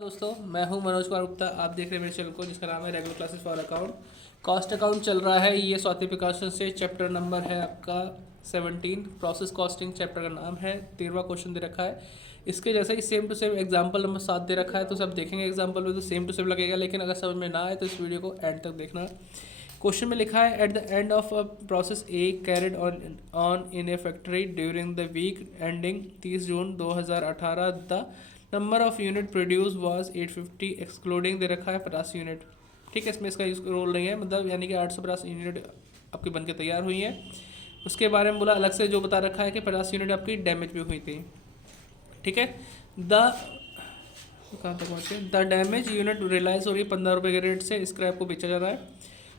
दोस्तों, मैं हूं मनोज कुमार गुप्ता। आप देख रहे हैं मेरे चैनल को जिसका नाम है regular classes for account. Cost account चल रहा है। ये चौथे प्रकाशन से चैप्टर नंबर है आपका 17। प्रोसेस कॉस्टिंग चैप्टर का नाम है। 13वां क्वेश्चन दे रखा है। इसके जैसे ही same to same example number 7 दे रखा है, तो सब देखेंगे एग्जाम्पल में तो सेम टू सेम लगेगा। लेकिन अगर समझ में ना आए तो इस वीडियो को एंड तक देखना। क्वेश्चन में लिखा है at the end of a process a carried on in a factory during the week ending 30 June 2018 the number of unit produce was 850 excluding दे रखा है 50 यूनिट। ठीक है, इसमें इसका रोल नहीं है, मतलब यानी कि 850 यूनिट आपकी बनके तैयार हुई है। उसके बारे में बोला अलग से जो बता रखा है कि 50 यूनिट आपकी डैमेज भी हुई थी। ठीक है, द कहाँ तक पहुँचे, द डैमेज यूनिट रिलाइज हो रही है 15 रुपये के रेट से स्क्रैप को बेचा जा रहा है।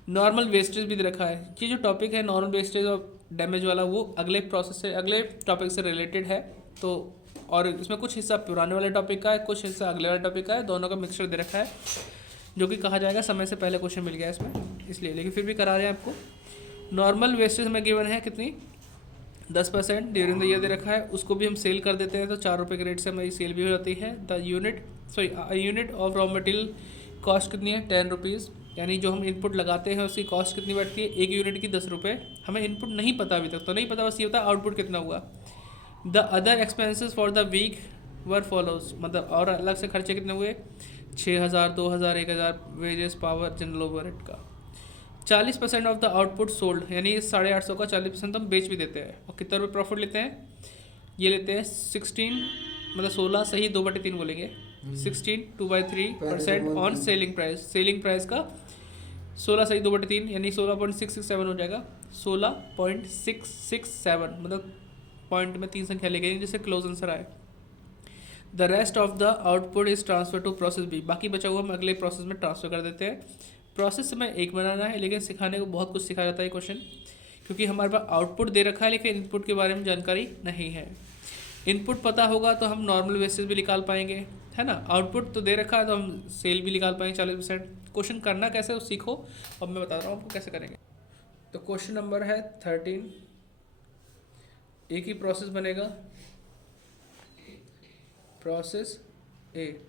नॉर्मल वेस्टेज भी दे रखा है। ये जो टॉपिक है नॉर्मल वेस्टेज और डैमेज वाला, वो अगले प्रोसेस से अगले टॉपिक से रिलेटेड है। तो और इसमें कुछ हिस्सा पुराने वाले टॉपिक का है, कुछ हिस्सा अगले वाले टॉपिक का है, दोनों का मिक्सचर दे रखा है, जो कि कहा जाएगा समय से पहले क्वेश्चन मिल गया इसमें इसलिए, लेकिन फिर भी करा रहे हैं आपको। नॉर्मल वेस्टेज में गिवन है कितनी, 10% ड्यूरिंग द ईयर दे रखा है। उसको भी हम सेल कर देते हैं तो 4 रुपये के रेट से हमारी सेल भी हो जाती है। The unit of raw material cost कितनी है, 10 रुपीज़। यानी जो हम इनपुट लगाते हैं उसकी कॉस्ट कितनी बैठती है, एक यूनिट की 10 रुपये। हमें इनपुट नहीं पता अभी तक, तो नहीं पता, बस ये होता है आउटपुट कितना हुआ। The other expenses for the week were follows, मतलब और अलग से खर्चे कितने हुए, 6,000, 2,000, 1,000 वेजेस, पावर, जनरल ओवरहेड का। 40% ऑफ द आउटपुट सोल्ड, यानी 850 का 40% हम बेच भी देते हैं। और कितना रुपये प्रॉफिट लेते हैं, ये लेते हैं 16, मतलब 16 सही 2/3 बोलेंगे, 16 2/3% on selling price. Selling price का 16 सही 2/3 यानी 16.667 हो जाएगा। 16.667 मतलब पॉइंट में 3 संख्या ले गई जिससे क्लोज आंसर आए। The rest of the output is transfer to process B, बाकी बचा हुआ हम अगले प्रोसेस में ट्रांसफर कर देते हैं। प्रोसेस में एक बनाना है, लेकिन सिखाने को बहुत कुछ सिखाया जाता है क्वेश्चन, क्योंकि हमारे पास आउटपुट दे रखा है लेकिन इनपुट के बारे में जानकारी नहीं है। इनपुट पता होगा तो हम नॉर्मल बेसिस भी निकाल पाएंगे, है ना। आउटपुट तो दे रखा है तो हम सेल भी निकाल पाएंगे 40%। क्वेश्चन करना कैसे है सीखो, अब मैं बता रहा हूँ आपको कैसे करेंगे। तो क्वेश्चन नंबर है 13। एक ही प्रोसेस बनेगा, प्रोसेस ए।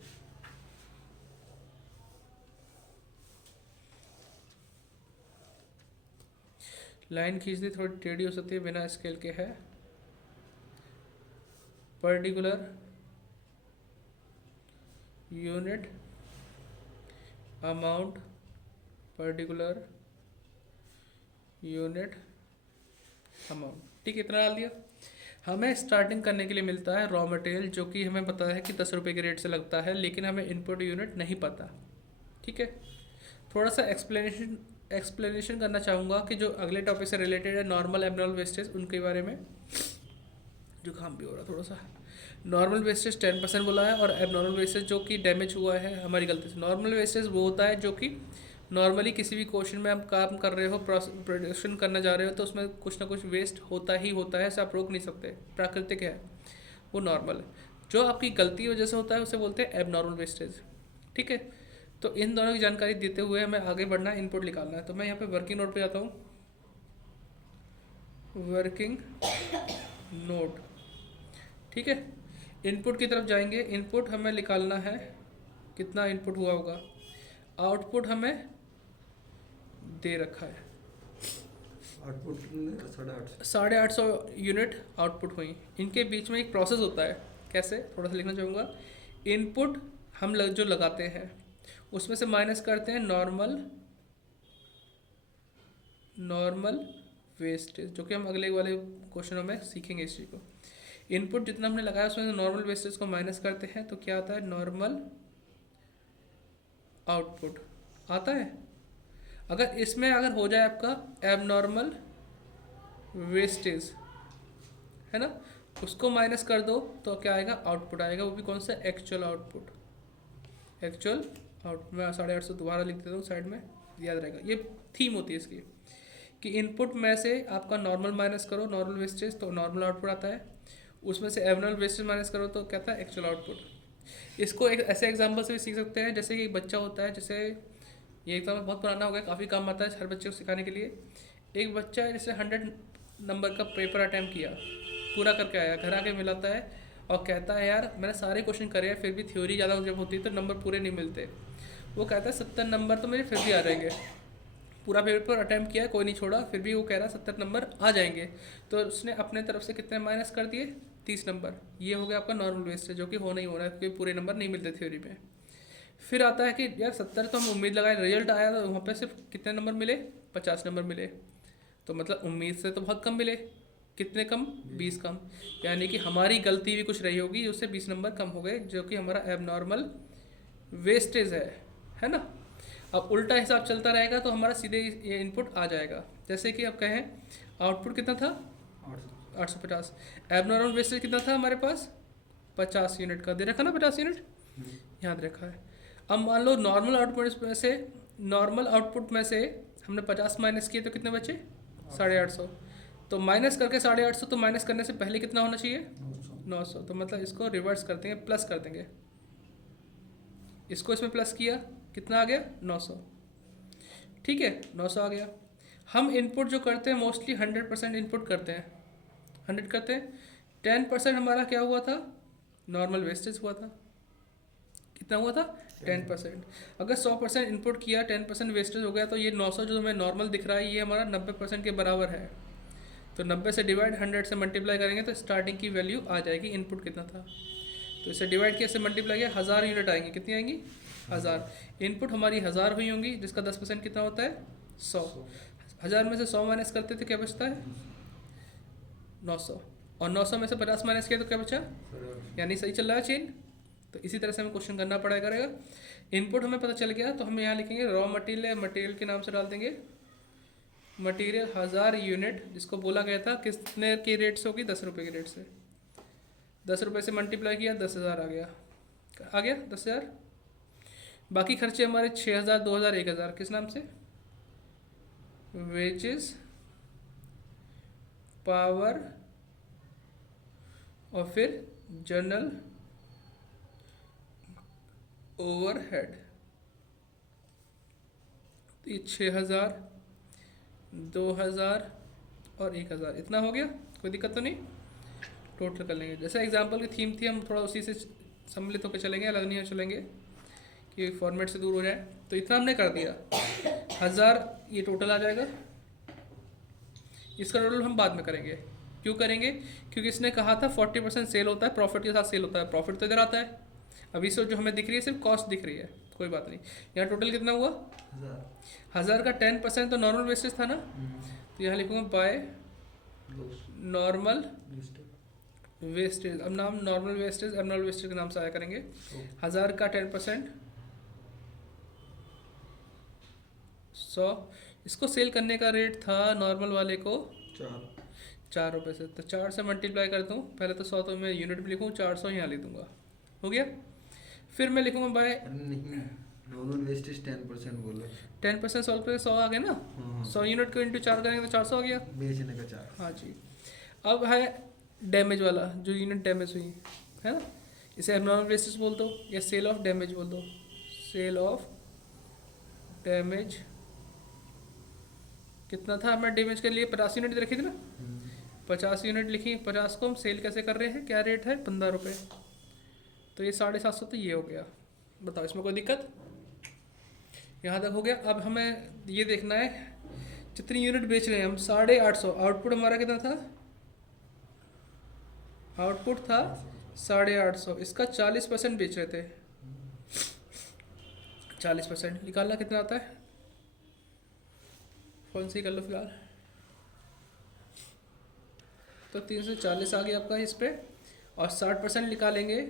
लाइन खींचनी थोड़ी टेढ़ी हो सकती है, बिना स्केल के है। Particular unit amount, particular unit amount, ठीक है, इतना डाल दिया। हमें स्टार्टिंग करने के लिए मिलता है रॉ मटेरियल, जो कि हमें पता है कि 10 रुपये के रेट से लगता है, लेकिन हमें इनपुट यूनिट नहीं पता। ठीक है, थोड़ा सा एक्सप्लेनेशन करना चाहूँगा कि जो अगले टॉपिक से रिलेटेड है नॉर्मल एबनॉर्मल वेस्टेज, उनके बारे में। जुकाम भी हो रहा थोड़ा सा। नॉर्मल वेस्टेज 10% बोला है, और एबनॉर्मल वेस्टेज जो कि डैमेज हुआ है हमारी गलती से। नॉर्मल वेस्टेज वो होता है जो कि नॉर्मली किसी भी क्वेश्चन में आप काम कर रहे हो, प्रोडक्शन करना जा रहे हो, तो उसमें कुछ ना कुछ वेस्ट होता ही होता है, ऐसे आप रोक नहीं सकते, प्राकृतिक है, वो नॉर्मल है। जो आपकी गलती की वजह से होता है उसे बोलते हैं एबनॉर्मल वेस्टेज। ठीक है, तो इन दोनों की जानकारी देते हुए हमें आगे बढ़ना है, इनपुट निकालना है। तो मैं यहाँ पे वर्किंग नोट पे जाता हूँ। वर्किंग नोट, ठीक है, इनपुट की तरफ जाएंगे। इनपुट हमें निकालना है, कितना इनपुट हुआ होगा। आउटपुट हमें दे रखा है, आउटपुट 850 यूनिट आउटपुट हुई। इनके बीच में एक प्रोसेस होता है, कैसे, थोड़ा सा लिखना चाहूँगा। इनपुट हम जो लगाते हैं उसमें से माइनस करते हैं नॉर्मल वेस्टेज, जो कि हम अगले वाले क्वेश्चनों में सीखेंगे इस चीज़ को। इनपुट जितना हमने लगाया उसमें से नॉर्मल वेस्टेज को माइनस करते हैं तो क्या आता है, नॉर्मल आउटपुट आता है। अगर इसमें अगर हो जाए आपका एबनॉर्मल वेस्टेज, है ना, उसको माइनस कर दो तो क्या आएगा, आउटपुट आएगा। वो भी कौन सा, एक्चुअल आउटपुट। एक्चुअल आउट मैं 850 दोबारा लिख देता हूँ साइड में, याद रहेगा। ये थीम होती है इसकी कि इनपुट में से आपका नॉर्मल माइनस करो, नॉर्मल वेस्टेज, तो नॉर्मल आउटपुट आता है। उसमें से एबनॉर्मल वेस्टेज माइनस करो तो क्या था, एक्चुअल आउटपुट। इसको एक ऐसे एग्जाम्पल से भी सीख सकते हैं, जैसे कि एक बच्चा होता है, जैसे ये एग्जाम्पल बहुत पुराना हो गया, काफ़ी काम आता है हर बच्चे को सिखाने के लिए। एक बच्चा है जैसे 100 नंबर का पेपर अटैम्प्ट किया, पूरा करके आया, घर आके मिलाता है और कहता है यार मैंने सारे क्वेश्चन करे हैं फिर भी थ्योरी ज़्यादा जब होती है तो नंबर पूरे नहीं मिलते। वो कहता है 70 नंबर तो मेरे फिर भी आ जाएंगे, पूरा पेपर अटैम्प्ट किया कोई नहीं छोड़ा, फिर भी वो कह रहा 70 नंबर आ जाएंगे। तो उसने अपने तरफ से कितने माइनस कर दिए, 30 नंबर। ये हो गया आपका नॉर्मल वेस्टेज, जो कि हो नहीं हो रहा है क्योंकि पूरे नंबर नहीं मिलते थ्योरी में। फिर आता है कि यार 70 तो हम उम्मीद लगाए, रिजल्ट आया तो वहाँ पे सिर्फ कितने नंबर मिले, 50 नंबर मिले। तो मतलब उम्मीद से तो बहुत कम मिले, कितने कम, 20 कम। यानी कि हमारी गलती भी कुछ रही होगी, उससे 20 नंबर कम हो गए, जो कि हमारा एबनॉर्मल वेस्टेज है ना। अब उल्टा हिसाब चलता रहेगा तो हमारा सीधे ये इनपुट आ जाएगा। जैसे कि अब कहें आउटपुट कितना था 850, एबनॉर्मल वेस्टेज कितना था हमारे पास 50 यूनिट का, दे रखा ना 50 यूनिट याद रखा है। अब मान लो नॉर्मल आउटपुट में से हमने 50 माइनस किए तो कितने बचे 850। तो माइनस करके 850, तो माइनस करने से पहले कितना होना चाहिए 900। तो मतलब इसको रिवर्स कर देंगे, प्लस कर देंगे, इसको इसमें प्लस किया, कितना आ गया 900। ठीक है 900 आ गया। हम इनपुट जो करते हैं मोस्टली 100% इनपुट करते हैं, 100 करते हैं। 10% हमारा क्या हुआ था, नॉर्मल वेस्टेज हुआ था। कितना हुआ था 10%। अगर 100% इनपुट किया 10% वेस्टेज हो गया, तो ये 900 जो हमें नॉर्मल दिख रहा है ये हमारा 90% के बराबर है। तो 90 से डिवाइड 100 से मल्टीप्लाई करेंगे तो स्टार्टिंग की वैल्यू आ जाएगी, इनपुट कितना था। तो इसे डिवाइड किया, इसे मल्टीप्लाई किया, 1000 यूनिट आएंगी। कितनी आएंगी 1000। इनपुट हमारी 1000 हुई होंगी, जिसका 10% कितना होता है 100। 1000 में से 100 माइनस करते तो क्या बचता है 900, और 900 में से 50 माइनस किया तो क्या बचा, यानी सही चल रहा है चेन। तो इसी तरह से हमें क्वेश्चन करना पड़ेगा करेगा। इनपुट हमें पता चल गया तो हम यहाँ लिखेंगे रॉ मटेरियल, मटेरियल के नाम से डाल देंगे मटेरियल 1000 यूनिट, जिसको बोला गया था कितने की रेट से होगी 10 रुपये की रेट से। 10 रुपये से मल्टीप्लाई किया 10,000 आ गया 10,000। बाकी खर्चे हमारे 6,000, 2,000, 1,000 किस नाम से, वेजेस, पावर और फिर जनरल ओवरहेड। तो ये 6,000, 2,000 और 1,000 इतना हो गया, कोई दिक्कत तो नहीं। टोटल कर लेंगे, जैसे एग्जांपल की थीम थी हम थोड़ा उसी से सम्मिलित होकर चलेंगे, अलग नहीं चलेंगे कि फॉर्मेट से दूर हो जाए। तो इतना हमने कर दिया 1000, ये टोटल आ जाएगा। इसका टोटल हम बाद में करेंगे। क्यों करेंगे, क्योंकि इसने कहा था 40% सेल होता है, प्रॉफिट के साथ सेल होता है। प्रॉफिट तो इधर आता है, अभी से जो हमें दिख रही है सिर्फ कॉस्ट दिख रही है, कोई बात नहीं। यहाँ टोटल कितना हुआ 1000 का 10% तो नॉर्मल वेस्टेज था ना। तो यहाँ लिखूंगा बाय नॉर्मल वेस्टेज। अब नाम नॉर्मल वेस्टेज एबनॉर्मल वेस्टेज के नाम से आया करेंगे। 1000 का 10% 100। इसको सेल करने का रेट था नॉर्मल वाले को 4 रुपये से, तो 4 से मल्टीप्लाई कर दूँ। पहले तो 100 तो मैं यूनिट में लिखूँ, 400 यहाँ लिख दूँगा, हो गया। फिर मैं लिखूँगा बाय नॉर्मल वेस्टेज 10% बोलो, 10% सॉल्व करके 100 आ गया ना। 100 यूनिट को इंटू 4 करेंगे तो 400 आ गया, बेचने का 4। हाँ जी। अब है डैमेज वाला, जो यूनिट डैमेज हुई है ना, इसे एबनॉर्मल वेस्टेज बोल दो या सेल ऑफ डैमेज बोल दो। सेल ऑफ डैमेज कितना था हमारे डैमेज के लिए, 50 यूनिट रखी थी ना, 50 यूनिट लिखी। 50 को हम सेल कैसे कर रहे हैं, क्या रेट है 15 रुपये। तो ये 750 तो ये हो गया। बताओ इसमें कोई दिक्कत, यहाँ तक हो गया। अब हमें ये देखना है जितनी यूनिट बेच रहे हैं हम 850। आउटपुट हमारा कितना था, आउटपुट था 850, इसका 40% बेच रहे थे। 40% निकालना कितना आता है, कौन सी कर लो फिलहाल। तो 340 आ गया आपका इस पे, और 60% निकालेंगे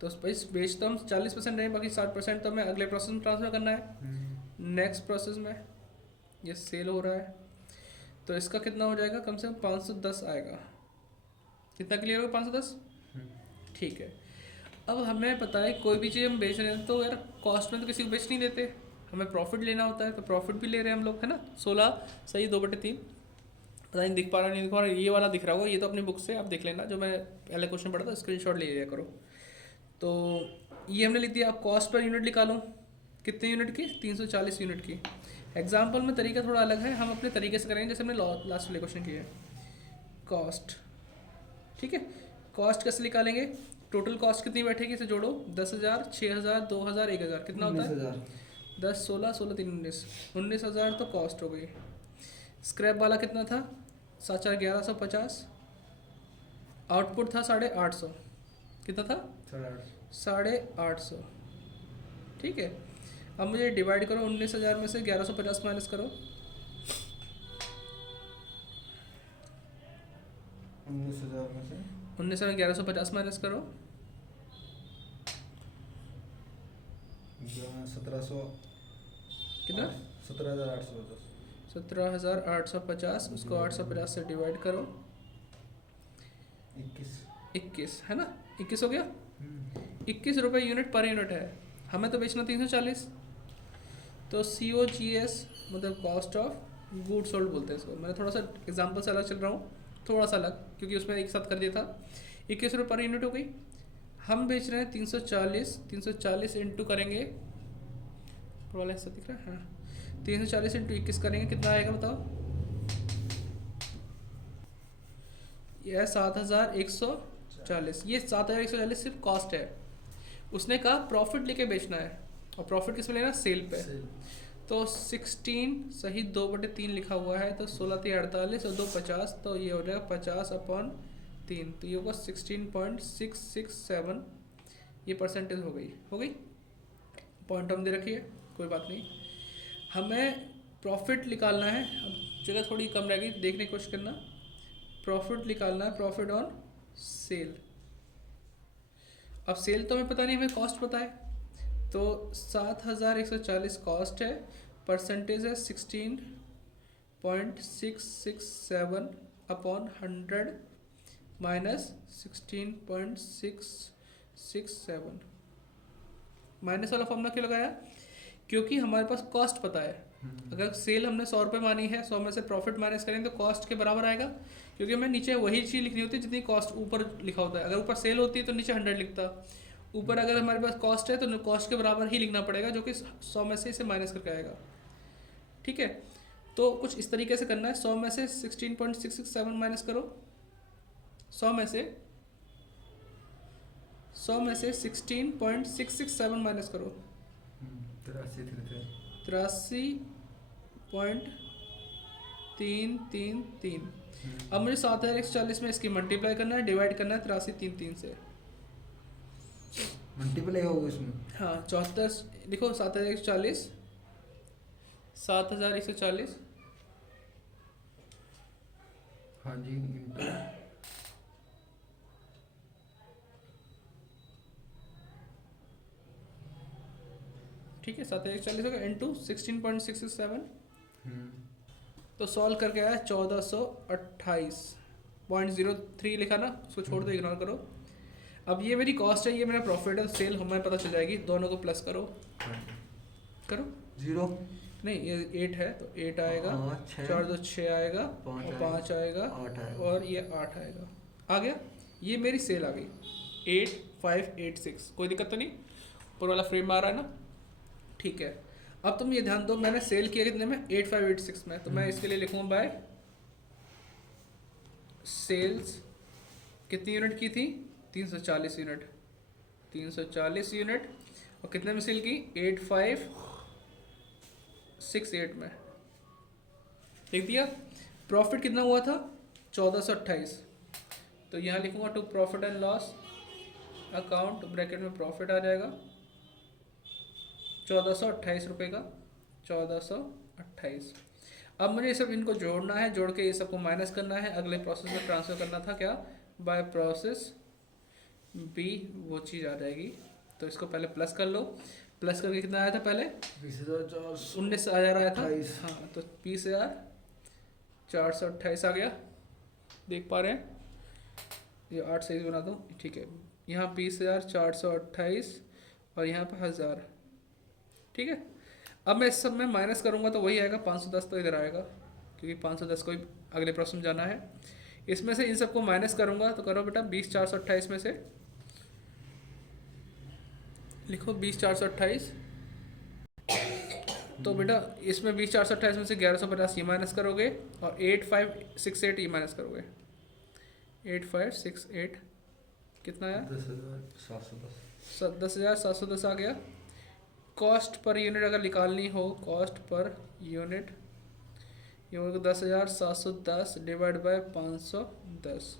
तो इस बेच तो हम 40% रहें, बाकी 60% तो हमें अगले प्रोसेस में ट्रांसफर करना है। नेक्स्ट प्रोसेस में ये सेल हो रहा है, तो इसका कितना हो जाएगा, कम से कम 510 आएगा। कितना क्लियर होगा 510, ठीक है। अब हमें पता है कोई भी चीज़ हम बेच रहे हैं तो यार कॉस्ट में तो किसी को बेच नहीं देते, हमें प्रॉफिट लेना होता है। तो प्रॉफिट भी ले रहे हैं हम लोग, है ना। 16 सही 2/3, पता नहीं दिख पा रहा नहीं दिख पा रहा, ये वाला दिख रहा होगा, ये तो अपनी बुक से आप देख लेना, जो मैं पहले क्वेश्चन पढ़ा था स्क्रीनशॉट ले लिया करो। तो ये हमने लिख दिया। आप कॉस्ट पर यूनिट निकालो, कितने यूनिट की, 340 यूनिट की। एग्जाम्पल में तरीका थोड़ा अलग है, हम अपने तरीके से करेंगे जैसे हमने लास्ट वाले क्वेश्चन किए। कॉस्ट, ठीक है, कॉस्ट कैसे निकालेंगे? टोटल कॉस्ट कितनी बैठेगी, इसे जोड़ो। 10,000, 6,000, 2,000, 1,000, कितना होता है? 19,000। 10, 16, 16, 3, 19,000 तो कॉस्ट हो गई। स्क्रैप वाला कितना था? 1150। आउटपुट था 850। कितना था? 850। ठीक है। अब मुझे डिवाइड करो 19,000 में से 1150 माइनस करो। 19,000 में से 19,000 में 1150 माइनस करो। 1700 कितना? 17,850। 17,850। उसको 850 से डिवाइड करो। 21 है ना? 21 हो गया। 21 रुपये यूनिट पर यूनिट है। हमें तो बेचना 340। तो COGS मतलब कॉस्ट ऑफ गुड सोल्ड बोलते हैं इसको। मैंने थोड़ा सा एग्जांपल से अलग चल रहा हूँ, थोड़ा सा अलग, क्योंकि उसमें एक साथ कर दिया था। 21 रुपये पर यूनिट हो गई। हम बेच रहे हैं 340। 340 इंटू करेंगे, थोड़ा ऐसा दिख रहा है, हाँ। 340 इंटू 21 करेंगे, कितना आएगा बताओ? यह 7,140। ये 7,140 सिर्फ कॉस्ट है। उसने कहा प्रॉफिट लेके बेचना है, और प्रॉफिट किस पे लेना? सेल पे। तो 16 सही 2/3 लिखा हुआ है, तो 16 × 48 और 2 50, तो ये हो जाएगा 50/3। तो ये होगा 16.667। ये परसेंटेज हो गई। पॉइंट हम दे रखिए, कोई बात नहीं। हमें प्रॉफिट निकालना है। अब जगह थोड़ी कम रहेगी, देखने की कोशिश करना। प्रॉफिट निकालना है, प्रॉफिट ऑन सेल। अब सेल तो हमें पता नहीं, हमें कॉस्ट पता है। तो 7,140 कॉस्ट है, परसेंटेज है 16.667 अपॉन 100 माइनस 16.667। माइनस वाला फॉर्मूला क्यों लगाया? क्योंकि हमारे पास कॉस्ट पता है। अगर सेल हमने 100 रुपये मानी है, 100 में से प्रॉफिट माइनस करेंगे तो कॉस्ट के बराबर आएगा। क्योंकि हमें नीचे वही चीज़ लिखनी होती है जितनी कॉस्ट ऊपर लिखा होता है। अगर ऊपर सेल होती है तो नीचे 100 लिखता, ऊपर अगर हमारे पास कॉस्ट है तो कॉस्ट के बराबर ही लिखना पड़ेगा, जो कि 100 में से इसे माइनस करके आएगा। ठीक है, तो कुछ इस तरीके से करना है। 100 में से 16.667 माइनस करो। 100 में से 16.667 माइनस करो। 83.333। अब मुझे 7,140 में इसकी मल्टीप्लाई करना है, डिवाइड करना है 83.33 से। मल्टीप्लाई होगा इसमें? हाँ, 74 लिखो। 7,140, 7,140। हाँ जी, इंटू ठीक है, 7,140 होगा इंटू 16.667। तो सॉल्व करके आया 1428.03 लिखा ना, उसको छोड़ दो, इग्नोर करो। अब ये मेरी कॉस्ट है, ये मेरा प्रॉफिट है, सेल हमें पता चल जाएगी। दोनों को प्लस करो। 0 नहीं, ये 8 है तो 8 आएगा, 4 2 6 आएगा, 5 आएगा, और ये 8 आएगा। आ गया। ये मेरी सेल आ गई 8586। कोई दिक्कत तो नहीं? ऊपर वाला फ्रेम आ रहा है ना? ठीक है। अब तुम ये ध्यान दो, मैंने सेल किया कितने में? 8586 में। तो मैं इसके लिए लिखूँगा बाय सेल्स कितनी यूनिट की थी? 340 यूनिट। 340 यूनिट। और कितने में सेल की? 8568 में। लिख दिया। प्रॉफिट कितना हुआ था? 1428। तो यहाँ लिखूँगा to profit and loss account, bracket में प्रॉफिट आ जाएगा 1428 रुपये का। 1428। अब मुझे ये सब इनको जोड़ना है, जोड़ के ये सबको माइनस करना है, अगले प्रोसेस में ट्रांसफ़र करना था। क्या? बाय प्रोसेस बी वो चीज़ आ जाएगी। तो इसको पहले प्लस कर लो। प्लस करके कितना आया था पहले? 19,000 आया था। हाँ, तो 20,428 आ गया। देख पा रहे हैं? ये 8 सही बना दो, ठीक है। यहाँ 20,428 और यहाँ पर 1000। ठीक है। अब मैं इस सब में माइनस करूँगा तो वही आएगा 510, तो इधर आएगा, क्योंकि 510 को ही अगले प्रश्न में जाना है। इसमें से इन सबको माइनस करूँगा तो करो बेटा। 20,428 में से लिखो 20,428। तो बेटा इसमें 20,428 में से 1150 ये माइनस करोगे, और 8568 ये माइनस करोगे। 8568 कितना आया? 10,710। 10,710 आ गया। कॉस्ट पर यूनिट अगर निकालनी हो, कॉस्ट पर यूनिट ये होगा 10,710 डिवाइड बाय 510,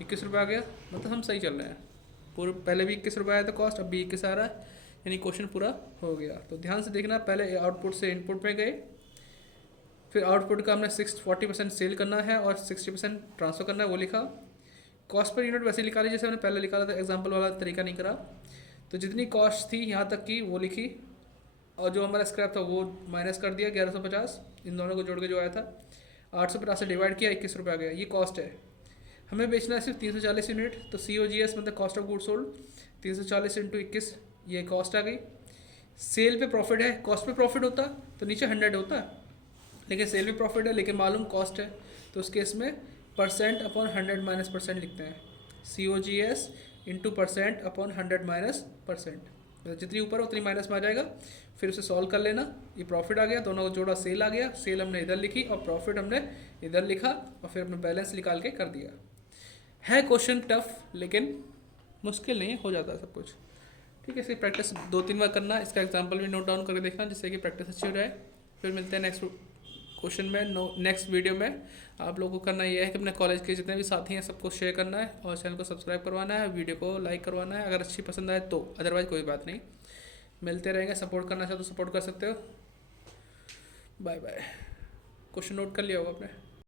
21 रुपये आ गया। मतलब हम सही चल रहे हैं। पूरे पहले भी 21 रुपये आया था कॉस्ट, अब भी 21 आ रहा है, यानी क्वेश्चन पूरा हो गया। तो ध्यान से देखना, पहले आउटपुट से इनपुट में गए, फिर आउटपुट का हमने 40% सेल करना है और 60% ट्रांसफ़र करना है, वो लिखा। कॉस्ट पर यूनिट वैसे निकाली जैसे हमने पहले निकाला था, एग्जाम्पल वाला तरीका नहीं करा। तो जितनी कॉस्ट थी यहाँ तक की वो लिखी, और जो हमारा स्क्रैप था वो माइनस कर दिया 1150, इन दोनों को जोड़ के जो आया था 850 से डिवाइड किया, 21 रुपये आ गया। ये कॉस्ट है। हमें बेचना है सिर्फ 340 यूनिट, तो COGS मतलब cost of good sold 340 into 21, ये कॉस्ट आ गई। सेल पे प्रॉफिट है, कॉस्ट पे प्रॉफिट होता तो नीचे 100 होता, लेकिन सेल पे प्रॉफिट है, लेकिन मालूम कॉस्ट है, तो उस केस में परसेंट अपॉन 100 माइनस परसेंट लिखते हैं। COGS into percent upon 100 minus percent, मतलब जितनी ऊपर उतनी माइनस में आ जाएगा। फिर उसे सॉल्व कर लेना, ये प्रॉफिट आ गया, दोनों को जोड़ा सेल आ गया, सेल हमने इधर लिखी और प्रॉफिट हमने इधर लिखा, और फिर अपना बैलेंस निकाल के कर दिया। है क्वेश्चन टफ, लेकिन मुश्किल नहीं, हो जाता है सब कुछ। ठीक है, इसकी प्रैक्टिस 2-3 बार करना, इसका एग्जांपल भी नोट डाउन करके देखना, जिससे कि प्रैक्टिस अच्छी हो जाए। फिर मिलते हैं नेक्स्ट क्वेश्चन में, नेक्स्ट वीडियो में। आप लोगों को करना ये है कि अपने कॉलेज के जितने भी साथी हैं सबको शेयर करना है, और चैनल को सब्सक्राइब करवाना है, वीडियो को लाइक करवाना है अगर अच्छी पसंद आए तो, अदरवाइज़ कोई बात नहीं, मिलते रहेंगे। सपोर्ट करना चाहो तो सपोर्ट कर सकते हो। Bye bye. क्वेश्चन नोट कर लिया होगा आपने?